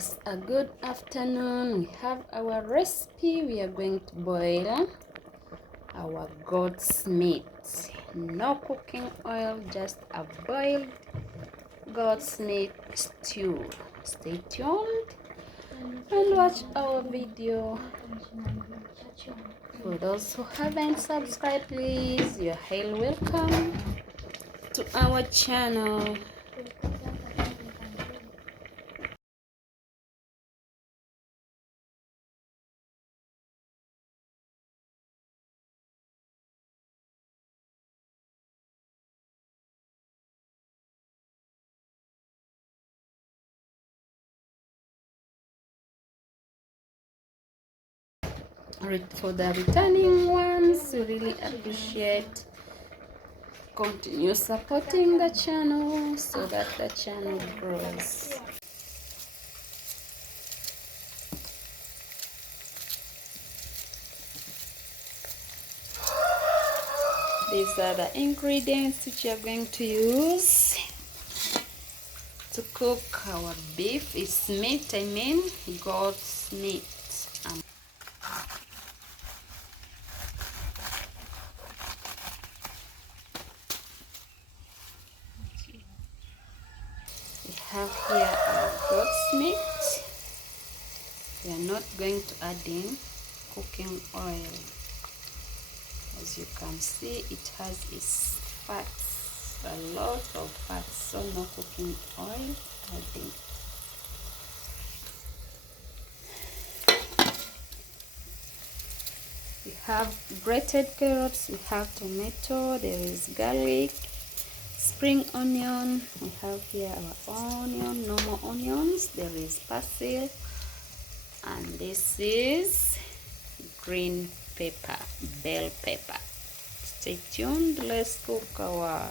It's a good afternoon. We have our recipe. We are going to boil our goat's meat. No cooking oil, just a boiled goat's meat stew. Stay tuned and watch our video. For those who haven't subscribed, please, you're highly welcome to our channel. For the returning ones, we really appreciate continue supporting the channel so that the channel grows. These are the ingredients which you are going to use to cook our beef. It's meat, I mean goat's meat. We have here our goat's meat. We are not going to add in cooking oil. As you can see, it has its fats, a lot of fats, so no cooking oil adding. We have grated carrots, we have tomato, there is garlic, spring onion, we have here our onion, normal onions, there is basil, and this is green pepper, bell pepper. Stay tuned, let's cook our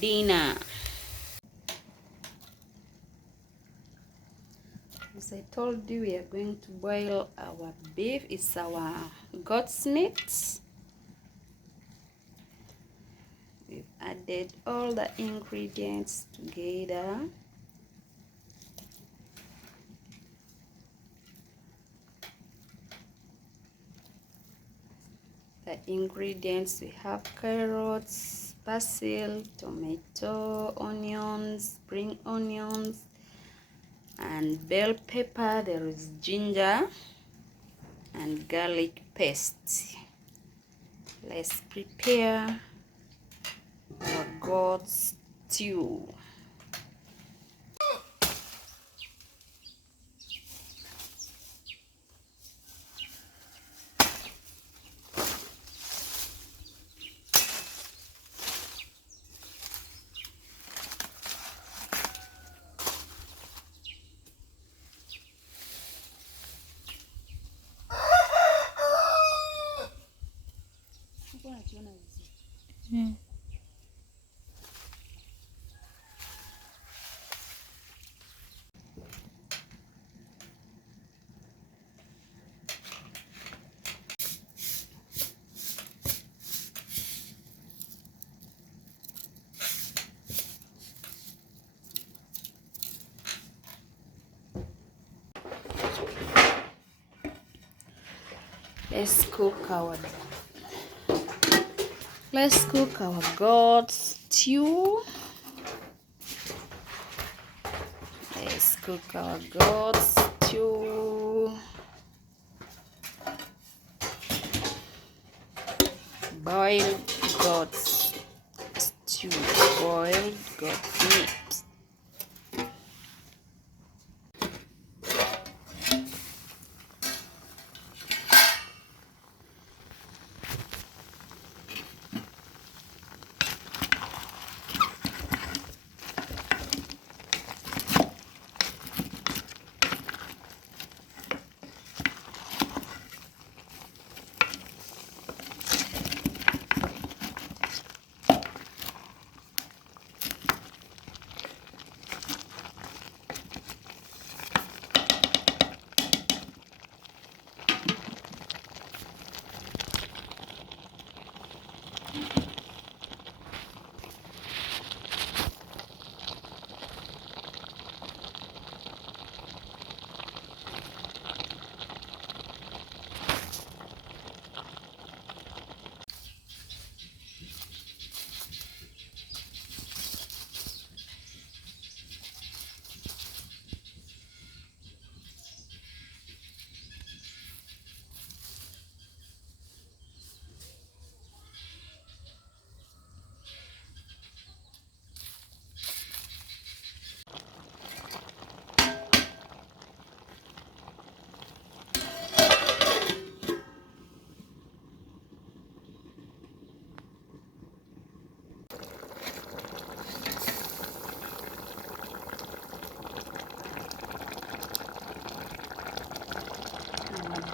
dinner. As I told you, we are going to boil our beef. It's our goat's meat. We've added all the ingredients together. The ingredients, we have carrots, basil, tomato, onions, spring onions, and bell pepper. There is ginger and garlic paste. Let's prepare our goat's stew. Let's cook our goat's stew. Let's cook our goat's stew. Boiled goat's stew. Boiled goat's meat.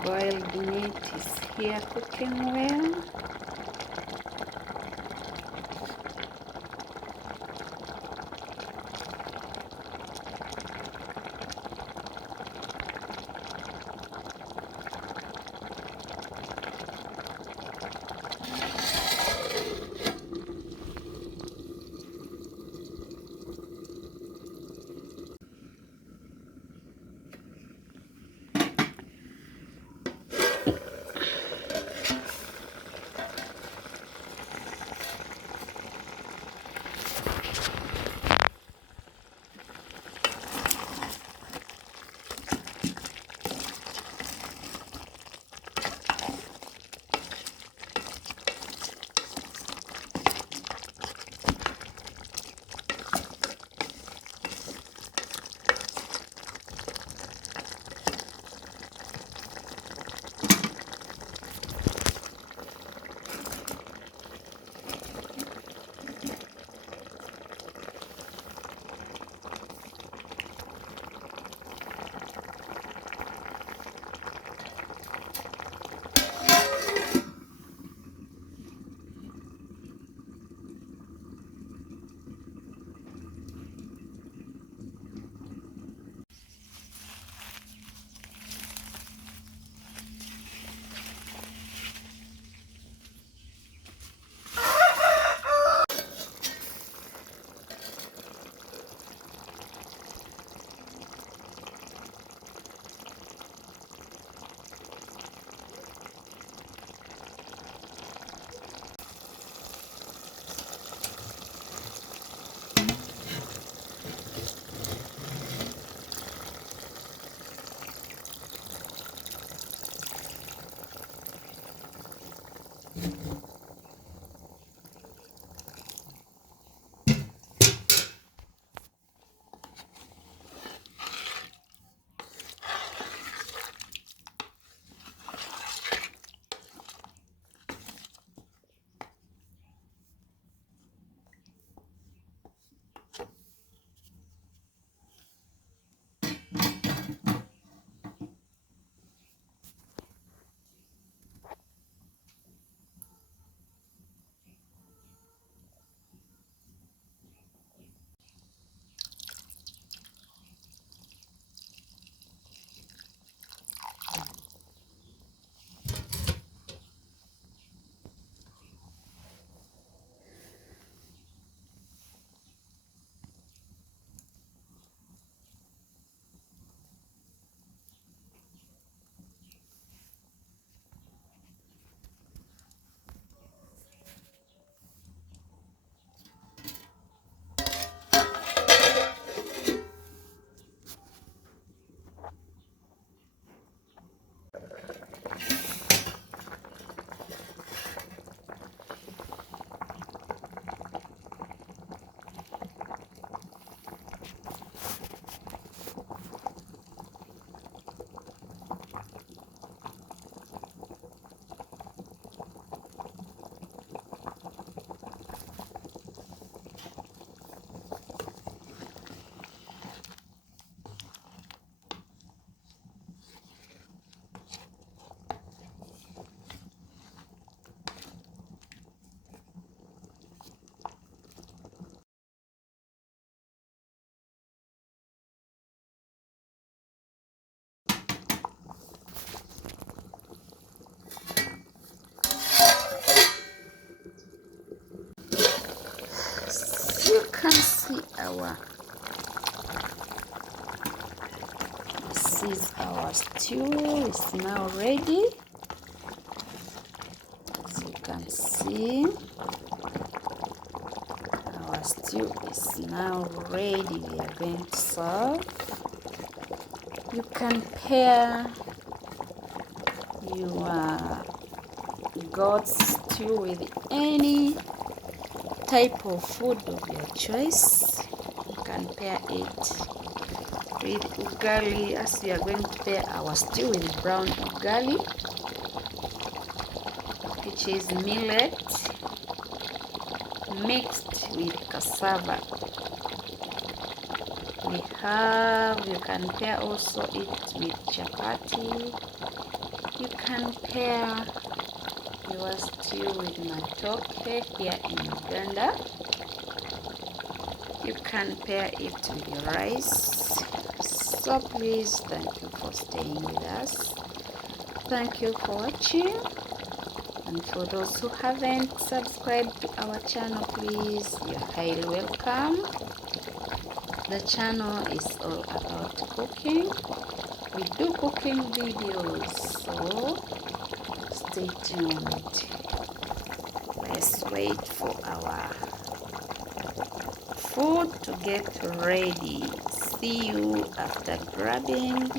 boiled meat is here cooking well. You can see our stew is now ready. As you can see, our stew is now ready. We are going to serve. You can pair your goat stew with any type of food of your choice. You can pair it with ugali, as we are going to pair our stew with brown ugali, which is millet mixed with cassava. You can pair also it with chapati, You can pair your stew with matoke here in Uganda. You can pair it with your rice. So please, thank you for staying with us. Thank you for watching. And for those who haven't subscribed to our channel, please, you're highly welcome. The channel is all about cooking. We do cooking videos, so stay tuned. Let's wait for our food to get ready. See you after grabbing.